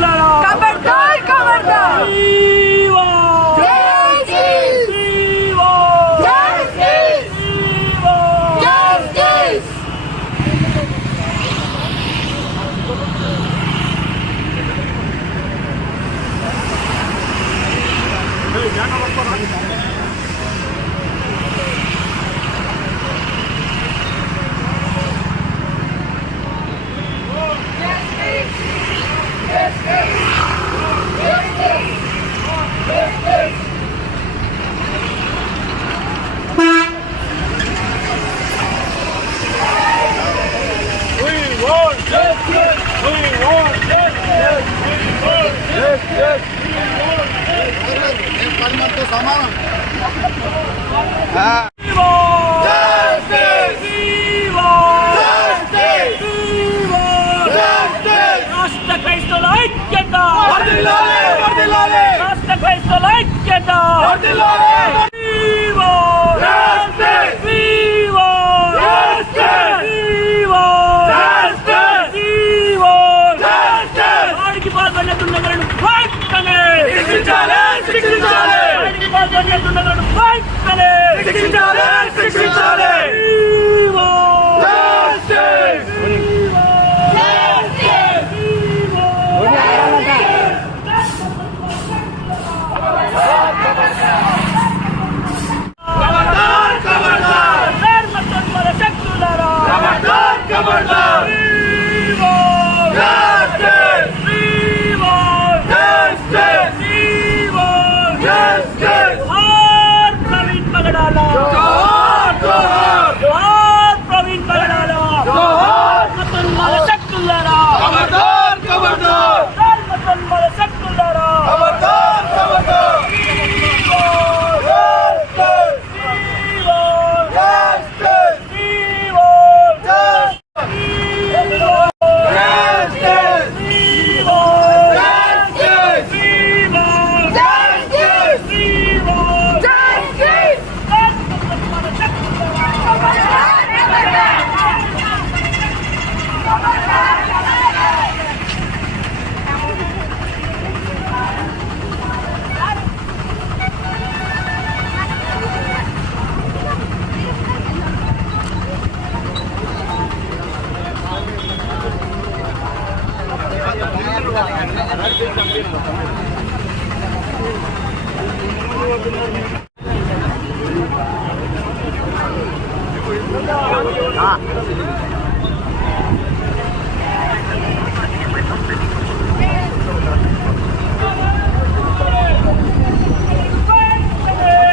Capertón. సమానం Bartellone! Basta questo, like it! Bartellone! Vivo! Yeah!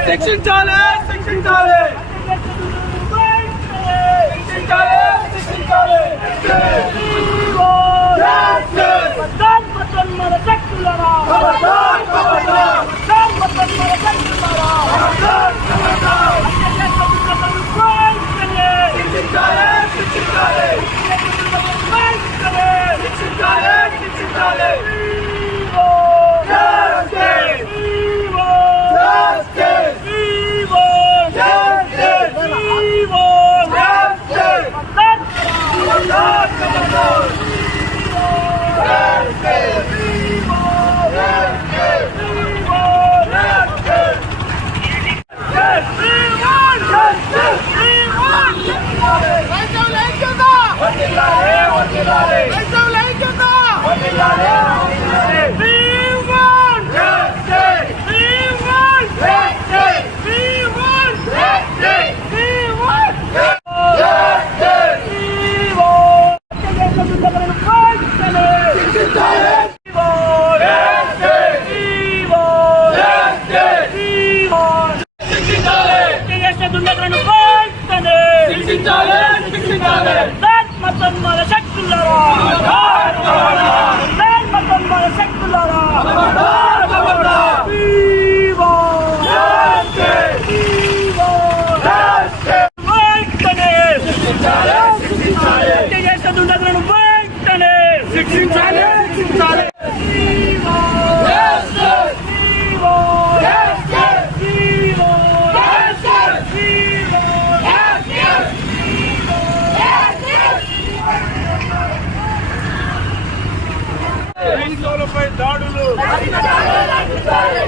Section చాలే section చాలే. Section చాలే సెక్షన్ చాలే. Vitória!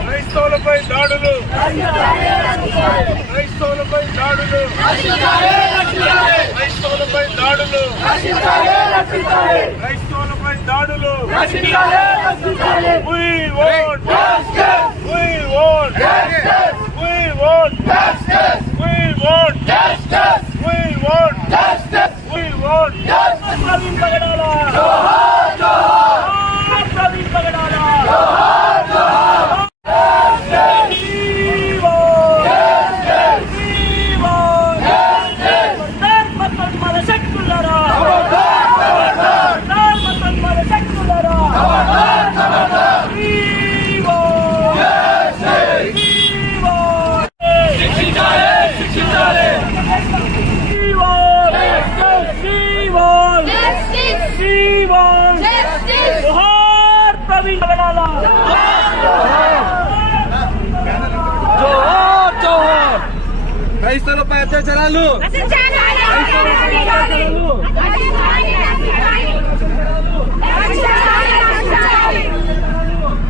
క్రైస్తవులపై దాడులు క్రైస్తవులపై దాడులు క్రైస్తవులపై దాడులు క్రైస్తవులపై దాడులు We want justice. We want justice. We want justice. We want justice. We want justice. We want justice.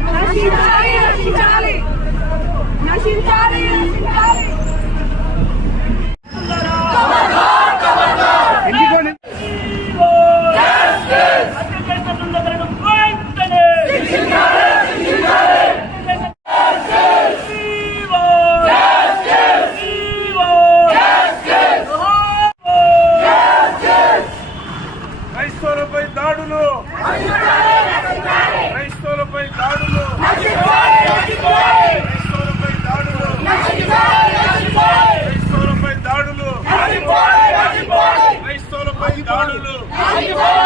క్రైస్తవులపై నశించాలి. నశించాలి నశించాలి. Happy birthday!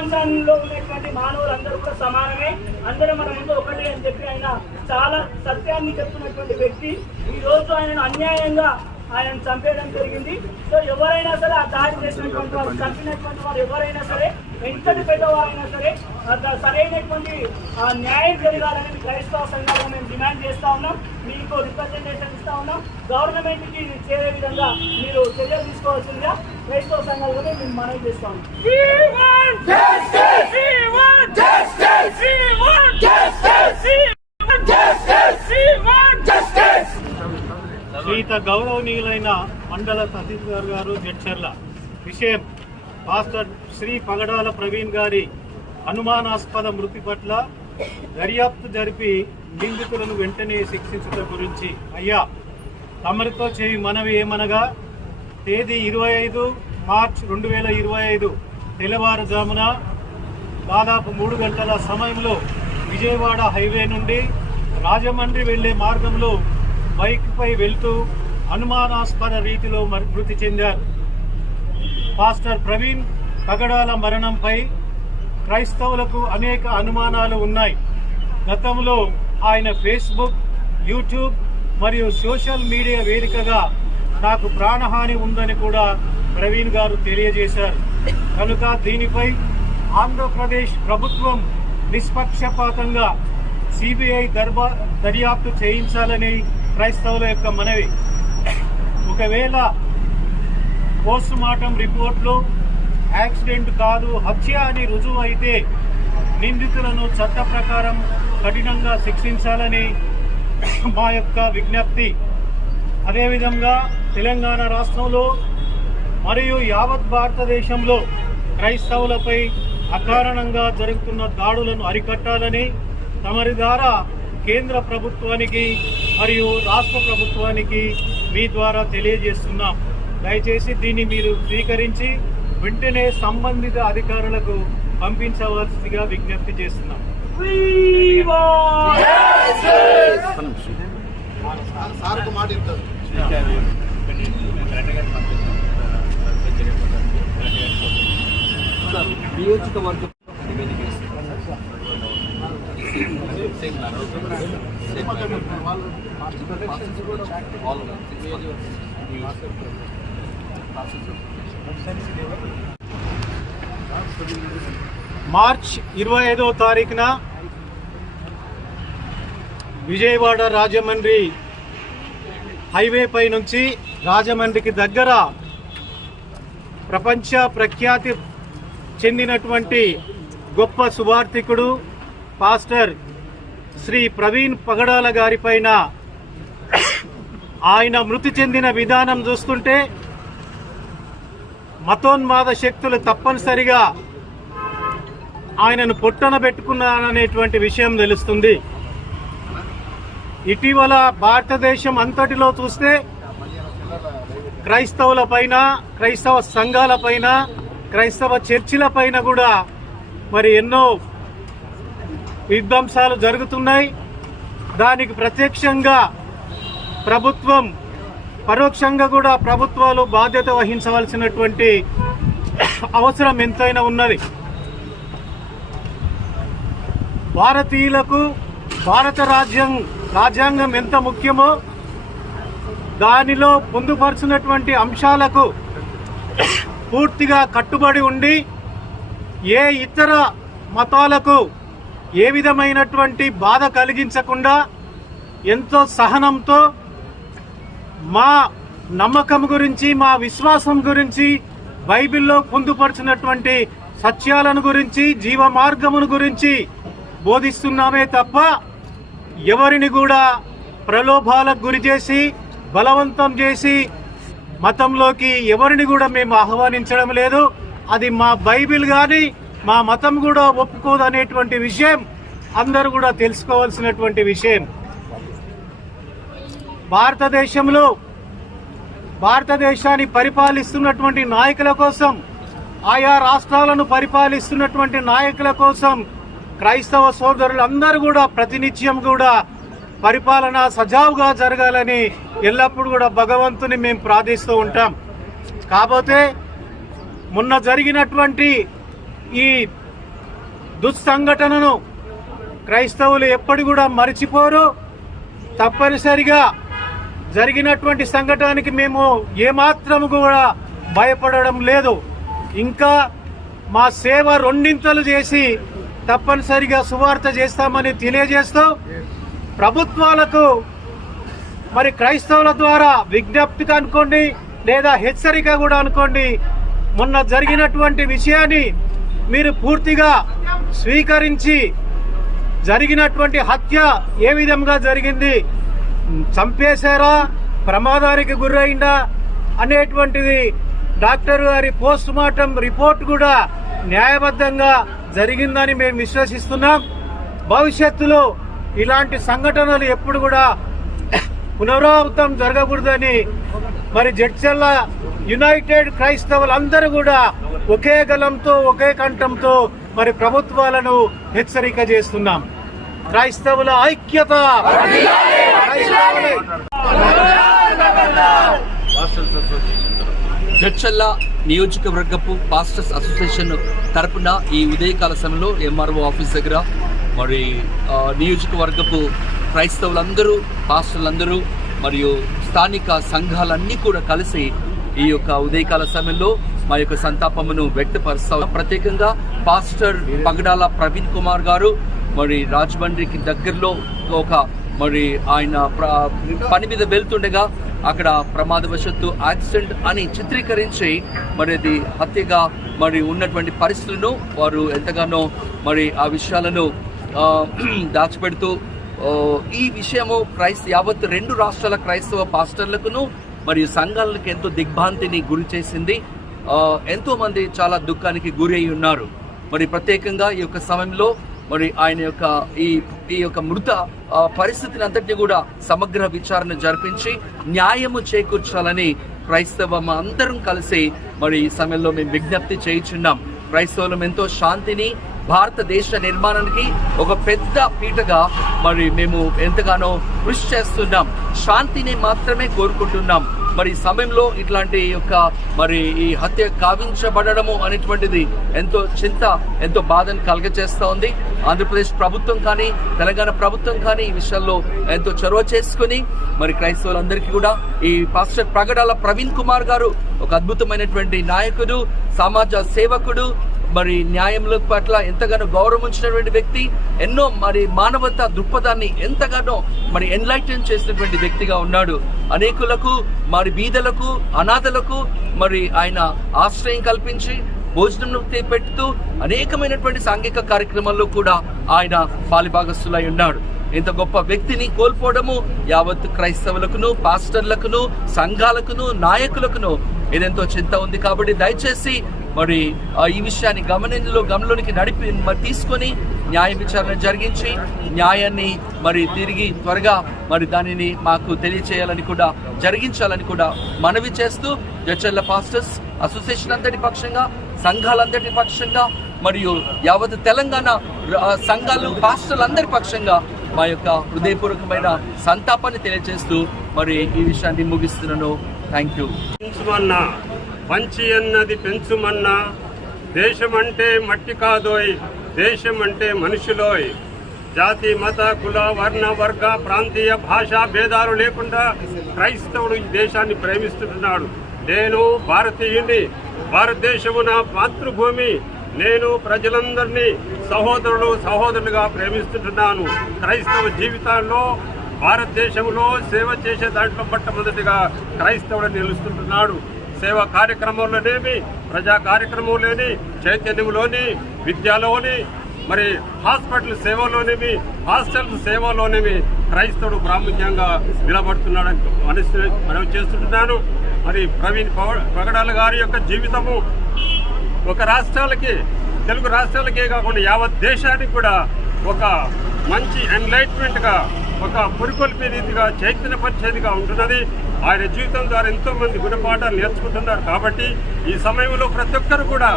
ప్రపంచంలో ఉన్నటువంటి మానవులందరూ కూడా సమానమే. అందరూ మనం ముందు ఒకటే అని చెప్పి ఆయన చాలా సత్యాన్ని చెప్తున్నటువంటి వ్యక్తి. ఈ రోజు ఆయనను అన్యాయంగా ఆయన చంపేయడం జరిగింది. సో ఎవరైనా సరే ఆ దాడి చేసినటువంటి వారు చంపినటువంటి వారు ఎవరైనా సరే ఎంతటి పెద్దవారైనా సరే సరైనటువంటి ఆ న్యాయం జరగాలని క్రైస్తవ సంఘాలుగా మేము డిమాండ్ చేస్తా ఉన్నాం. మీకు రిప్రజెంటేషన్ ఇస్తా ఉన్నాం. గవర్నమెంట్కి చేరే విధంగా మీరు చర్యలు తీసుకోవాల్సిందిగా క్రైస్తవ సంఘాలుగా మేము మనవి చేస్తా ఉన్నాం. గౌరవనీయులైన మండల తహసీల్దార్ గారు జడ్చర్ల విషయం. పాస్టర్ శ్రీ పగడాల ప్రవీణ్ గారి అనుమానాస్పద మృతి పట్ల దర్యాప్తు జరిపి నిందితులను వెంటనే శిక్షించడం గురించి అయ్యా తమరితో చేయి మనవి ఏమనగా తేదీ ఇరవై ఐదు మార్చ్ రెండు వేల ఇరవై ఐదు తెల్లవారుజామున దాదాపు మూడు గంటల సమయంలో విజయవాడ హైవే నుండి రాజమండ్రి వెళ్ళే మార్గంలో బైక్పై వెళ్తూ అనుమానాస్పద రీతిలో మృతి చెందారు. పాస్టర్ ప్రవీణ్ పగడాల మరణంపై క్రైస్తవులకు అనేక అనుమానాలు ఉన్నాయి. గతంలో ఆయన ఫేస్బుక్ యూట్యూబ్ మరియు సోషల్ మీడియా వేదికగా నాకు ప్రాణహాని ఉందని కూడా ప్రవీణ్ గారు తెలియజేశారు. కనుక దీనిపై ఆంధ్రప్రదేశ్ ప్రభుత్వం నిష్పక్షపాతంగా సిబిఐ దర్బా దర్యాప్తు చేయించాలని క్రైస్తవుల యొక్క మనవి. ఒకవేళ పోస్ట్ మార్టం రిపోర్ట్లో యాక్సిడెంట్ కాదు హత్య అని రుజువు అయితే నిందితులను చట్ట ప్రకారం కఠినంగా శిక్షించాలని మా యొక్క విజ్ఞప్తి. అదేవిధంగా తెలంగాణ రాష్ట్రంలో మరియు యావత్ భారతదేశంలో క్రైస్తవులపై అకారణంగా జరుగుతున్న దాడులను అరికట్టాలని తమరి ద్వారా కేంద్ర ప్రభుత్వానికి మరియు రాష్ట్ర ప్రభుత్వానికి మీ ద్వారా తెలియజేస్తున్నాం. దయచేసి దీన్ని మీరు స్వీకరించి వెంటనే సంబంధిత అధికారులకు పంపించవలసిందిగా విజ్ఞప్తి చేస్తున్నాం. నియోజకవర్గం మార్చ్ ఇరవై ఐదో తారీఖున విజయవాడ రాజమండ్రి హైవే పై నుంచి రాజమండ్రికి దగ్గర ప్రపంచ ప్రఖ్యాతి చెందినటువంటి గొప్ప సువార్థికుడు పాస్టర్ శ్రీ ప్రవీణ్ పగడాల గారిపైన ఆయన మృతి చెందిన విధానం చూస్తుంటే మతోన్మాద శక్తులు తప్పనిసరిగా ఆయనను పొట్టన పెట్టుకున్నారనేటువంటి విషయం తెలుస్తుంది. ఇటీవల భారతదేశం అంతటిలో చూస్తే క్రైస్తవులపైన క్రైస్తవ సంఘాలపైన క్రైస్తవ చర్చిలపైన కూడా మరి ఎన్నో విధ్వంసాలు జరుగుతున్నాయి. దానికి ప్రత్యక్షంగా ప్రభుత్వం పరోక్షంగా కూడా ప్రభుత్వాలు బాధ్యత వహించవలసినటువంటి అవసరం ఎంతైనా ఉన్నది. భారతీయులకు భారత రాజ్యం రాజ్యాంగం ఎంత ముఖ్యమో దానిలో పొందుపరిచినటువంటి అంశాలకు పూర్తిగా కట్టుబడి ఉండి ఏ ఇతర మతాలకు ఏ విధమైనటువంటి బాధ కలిగించకుండా ఎంతో సహనంతో మా నమ్మకం గురించి మా విశ్వాసం గురించి బైబిల్లో పొందుపరిచినటువంటి సత్యాలను గురించి జీవ మార్గమును గురించి బోధిస్తున్నామే తప్ప ఎవరిని కూడా ప్రలోభాలకు గురి చేసి బలవంతం చేసి మతంలోకి ఎవరిని కూడా మేము ఆహ్వానించడం లేదు. అది మా బైబిల్ కానీ మా మతం కూడా ఒప్పుకోదు అనేటువంటి విషయం అందరూ కూడా తెలుసుకోవాల్సినటువంటి విషయం. భారతదేశంలో భారతదేశాన్ని పరిపాలిస్తున్నటువంటి నాయకుల కోసం ఆయా రాష్ట్రాలను పరిపాలిస్తున్నటువంటి నాయకుల కోసం క్రైస్తవ సోదరులు అందరూ కూడా ప్రతినిత్యం కూడా పరిపాలన సజావుగా జరగాలని ఎల్లప్పుడూ కూడా భగవంతుని మేము ప్రార్థిస్తూ ఉంటాం. కాకపోతే మొన్న జరిగినటువంటి ఈ దుస్సంఘటనను క్రైస్తవులు ఎప్పటి కూడా మరిచిపోరు. తప్పనిసరిగా జరిగినటువంటి సంఘటనకి మేము ఏమాత్రం కూడా భయపడడం లేదు. ఇంకా మా సేవ రెండింతలు చేసి తప్పనిసరిగా సువార్త చేస్తామని తెలియజేస్తూ ప్రభుత్వాలకు మరి క్రైస్తవుల ద్వారా విజ్ఞప్తిగా అనుకోండి లేదా హెచ్చరిక కూడా అనుకోండి. మొన్న జరిగినటువంటి విషయాన్ని మీరు పూర్తిగా స్వీకరించి జరిగినటువంటి హత్య ఏ విధంగా జరిగింది? చంపేశారా? ప్రమాదానికి గురైందా? అనేటువంటిది డాక్టర్ గారి పోస్ట్ మార్టం రిపోర్ట్ కూడా న్యాయబద్ధంగా జరిగిందని మేము విశ్వసిస్తున్నాం. భవిష్యత్తులో ఇలాంటి సంఘటనలు ఎప్పుడు కూడా పునరావృతం జరగకూడదని మరి జడ్చల్ల యునైటెడ్ క్రైస్తవులందరూ కూడా ఒకే గలంతో ఒకే కంఠంతో మరి ప్రభుత్వాలను హెచ్చరిక చేస్తున్నాం. క్రైస్తవుల ఐక్యత. క్రైస్తవుల జడ్చల్ల నియోజకవర్గపు పాస్టర్స్ అసోసియేషన్ తరపున ఈ ఉదయకాల సమయంలో ఎంఆర్ఓ ఆఫీస్ దగ్గర మరి నియోజకవర్గపు క్రైస్తవులందరూ పాస్టర్లందరూ మరియు స్థానిక సంఘాలన్నీ కూడా కలిసి ఈ యొక్క ఉదయకాల సమయంలో మా యొక్క సంతాపమును వ్యక్తపరుస్తాం. ప్రత్యేకంగా పాస్టర్ పగడాల ప్రవీణ్ కుమార్ గారు మరి రాజమండ్రికి దగ్గరలో ఒక మరి ఆయన పని మీద వెళ్తుండగా అక్కడ ప్రమాదవశత్తు యాక్సిడెంట్ అని చిత్రీకరించి మరి అది హత్యగా మరి ఉన్నటువంటి పరిస్థితులను వారు ఎంతగానో మరి ఆ విషయాలను దాచిపెడుతూ ఈ విషయము క్రైస్త యావత్ రెండు రాష్ట్రాల క్రైస్తవ పాస్టర్లకును మరియు సంఘాలకు ఎంతో దిగ్భ్రాంతిని గురి చేసింది. ఎంతోమంది చాలా దుఃఖానికి గురి అయి ఉన్నారు. మరి ప్రత్యేకంగా ఈ యొక్క సమయంలో మరి ఆయన యొక్క ఈ ఈ యొక్క మృత పరిస్థితిని అంతటిని కూడా సమగ్ర విచారణ జరిపించి న్యాయము చేకూర్చాలని క్రైస్తవ అందరం కలిసి మరి ఈ సమయంలో మేము విజ్ఞప్తి చేయించున్నాం. క్రైస్తవులం ఎంతో శాంతిని భారతదేశ నిర్మాణానికి ఒక పెద్ద పీటగా మరి మేము ఎంతగానో కృషి చేస్తున్నాం. శాంతిని మాత్రమే కోరుకుంటున్నాం. మరి సమయంలో ఇట్లాంటి యొక్క మరి ఈ హత్య కావించబడము అనేటువంటిది ఎంతో చింత ఎంతో బాధను కలగచేస్తూ ఉంది. ఆంధ్రప్రదేశ్ ప్రభుత్వం కానీ తెలంగాణ ప్రభుత్వం కానీ ఈ విషయంలో ఎంతో చొరవ చేసుకుని మరి క్రైస్తవులందరికీ కూడా ఈ పాస్టర్ ప్రగడాల ప్రవీణ్ కుమార్ గారు ఒక అద్భుతమైనటువంటి నాయకుడు సమాజ సేవకుడు మరి న్యాయముల పట్ల ఎంతగానో గౌరవం ఉంచినటువంటి వ్యక్తి ఎన్నో మరి మానవత దృక్పథాన్ని ఎంతగానో మరి ఎన్లైటన్ చేసినటువంటి వ్యక్తిగా ఉన్నాడు. అనేకులకు మరి బీదలకు అనాథలకు మరి ఆయన ఆశ్రయం కల్పించి భోజనం పెడుతూ అనేకమైనటువంటి సాంఘిక కార్యక్రమాల్లో కూడా ఆయన పాలిభాగస్తులై ఉన్నాడు. ఇంత గొప్ప వ్యక్తిని కోల్పోవడము యావత్ క్రైస్తవులకును పాస్టర్లకును సంఘాలకును నాయకులకును ఇదెంతో చింత ఉంది. కాబట్టి దయచేసి మరి ఈ విషయాన్ని గమనంలో గమనంలోనికి నడిపి మరి తీసుకొని న్యాయ విచారణ జరిగించి న్యాయాన్ని మరి తిరిగి త్వరగా మరి దానిని మాకు తెలియచేయాలని కూడా జరిగించాలని కూడా మనవి చేస్తూ జడ్చర్ల పాస్టర్స్ అసోసియేషన్ అంతటి పక్షంగా సంఘాలందరి పక్షంగా మరియు యావత్ తెలంగాణ సంఘాలు సంఘాలు పాస్టర్లందరి పక్షంగా మా యొక్క హృదయపూర్వకమైన సంతాపాన్ని తెలియజేస్తూ మరి ఈ విషయాన్ని ముగిస్తున్నాను. థ్యాంక్ యూ మంచి అన్నది పెంచుమన్నా దేశం అంటే మట్టి కాదోయ్ దేశం అంటే మనుషులోయ్. జాతి మత కుల వర్ణ వర్గ ప్రాంతీయ భాషా భేదాలు లేకుండా క్రైస్తవుడు ఈ దేశాన్ని ప్రేమిస్తున్నాడు నేను భారతీయుని భారతదేశము నా మాతృభూమి. నేను ప్రజలందరినీ సహోదరులు సహోదరులుగా ప్రేమిస్తుంటున్నాను. క్రైస్తవ జీవితాల్లో భారతదేశంలో సేవ చేసే దాంట్లో మొట్టమొదటిగా క్రైస్తవుడు నిలుస్తుంటున్నాడు. సేవా కార్యక్రమంలోనేమి ప్రజా కార్యక్రమంలోని చైతన్యంలోని విద్యలోని మరి హాస్పిటల్ సేవలోనేమి హాస్టల్ సేవలోనేమి క్రైస్తవుడు ప్రాముఖ్యంగా నిలబడుతున్నాడని మనసు మనం చేస్తుంటున్నాను. మరి ప్రవీణ్ పగడాల గారి యొక్క జీవితము ఒక రాష్ట్రాలకి తెలుగు రాష్ట్రాలకే కాకుండా యావత్ దేశానికి కూడా ఒక మంచి ఎన్లైట్మెంట్గా ఒక పురికొల్పే రీతిగా చైతన్యపరిచేదిగా ఉంటున్నది. ఆయన జీవితం ద్వారా ఎంతో మంది గుణపాఠాలు నేర్చుకుంటున్నారు. కాబట్టి ఈ సమయంలో ప్రతి ఒక్కరు కూడా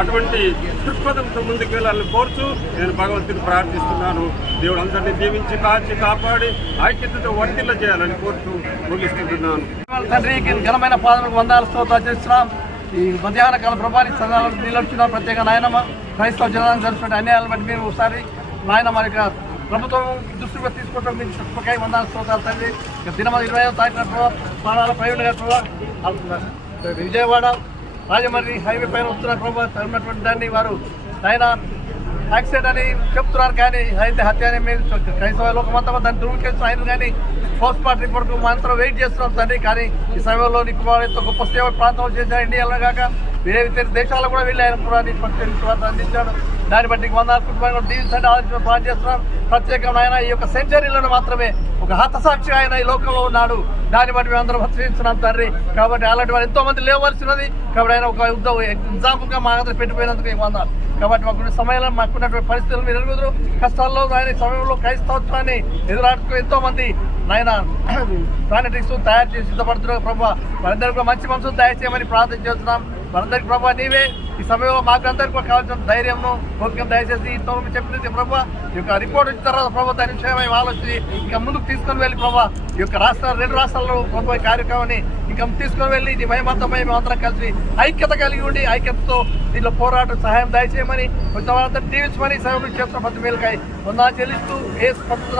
అటువంటి దృక్పథంతో ముందుకు వెళ్ళాలని కోరుతూ నేను భగవంతుని ప్రార్థిస్తున్నాను. దేవుడు అందరినీ దీవించి కాచి కాపాడి ఐక్యతతో వర్తిల్ల చేయాలని కోరుతూ ముగిస్తున్నాను. తండ్రికి ఘనమైన పాదములకు వందాలు స్తోత్రాలు చేస్తున్నాం ఈ మధ్యాహ్న కాల ప్రభావి సంఘాలకు నిలొచ్చిన ప్రత్యేక నాయనమ్మ క్రైస్తవ జనాన్ని జరిపిన అన్యాయాలను బట్టి మీరు ఒకసారి నాయనమ్మ ఇక్కడ ప్రభుత్వం దృష్టిగా తీసుకుంటాం మీకు తప్పకై వందల స్తోత్రాలు తల్లి దినమ ఇరవై ఐదో తారీఖున ప్రభావ ప్రాణాల ప్రైవేట్ గారు విజయవాడ రాజమండ్రి హైవే పైన వస్తున్న ప్రభావ ఉన్నటువంటి దాన్ని వారు ఆయన యాక్సిడెంట్ అని చెప్తున్నారు కానీ అయితే హత్య అని మేము క్రైస్తవ లోకమంతా దాన్ని ధృవీకరించిన ఆయన కానీ పోస్ట్ మార్టం రిపోర్ట్ మాత్రం వెయిట్ చేస్తున్నాం తండ్రి. కానీ ఈ సమయంలో నీకు ఎంతో గొప్ప సేవ ప్రాంతం చేశారు ఇండియాలో కాక వేరే ఇతర దేశాల్లో కూడా వెళ్ళి ఆయన కూడా అందించాడు. దాన్ని బట్టి వంద వందల కుటుంబాన్ని కూడా దీవించండి ఆలోచన ప్లాన్ చేస్తున్నాం. ప్రత్యేకంగా ఆయన ఈ యొక్క సెంచరీలను మాత్రమే ఒక హతసాక్షి ఆయన ఈ లోకంలో ఉన్నాడు. దాన్ని బట్టి మేము అందరం హర్షిస్తున్నాం తండ్రి. కాబట్టి అలాంటి వారు ఎంతో మంది లేవలసినది కాబట్టి ఆయన ఒక యుద్ధ ఎగ్జాంపుల్గా మా దగ్గర పెట్టిపోయినందుకు ఈ వందాలు కాబట్టి మాకు సమయంలో మాకు పరిస్థితులు పరిస్థితులను ఎదురు కష్టాల్లో ఆయన సమయంలో క్రైస్తవత్వాన్ని ఎదురాడుతూ ఎంతో మంది నాయన ప్లానెటిక్స్ తయారు చేసి సిద్ధపడుతున్నారు. ప్రభావ మనందరికీ కూడా మంచి మనసు దయచేయమని ప్రార్థన చేస్తున్నాం. మనందరికీ ప్రభావ నీవే. ఈ సమయంలో మాకు అందరికీ కూడా కావాల్సిన ధైర్యంను ఓపికం దయచేసి ఇంత చెప్పినది ప్రభావ ఈ యొక్క రిపోర్ట్ వచ్చిన తర్వాత ప్రభావ దాని విషయమై ఆలోచించి ఇంకా ముందుకు తీసుకొని వెళ్ళి ప్రభావ ఈ యొక్క రాష్ట్రాలు రెండు రాష్ట్రాల్లో ప్రభావ కార్యక్రమాన్ని ఇంకా తీసుకొని వెళ్ళి ఇది భయమంతమై మేమందరం కలిసి ఐక్యత కలిగి ఉండి ఐక్యతతో దీనిలో పోరాటం సహాయం దయచేయమని కొంచెం వాళ్ళందరూ దీవించమని సేవలు చేస్తున్న ప్రతి మేలుకాయ వందా చెల్లిస్తూ ఏ పద్ధతి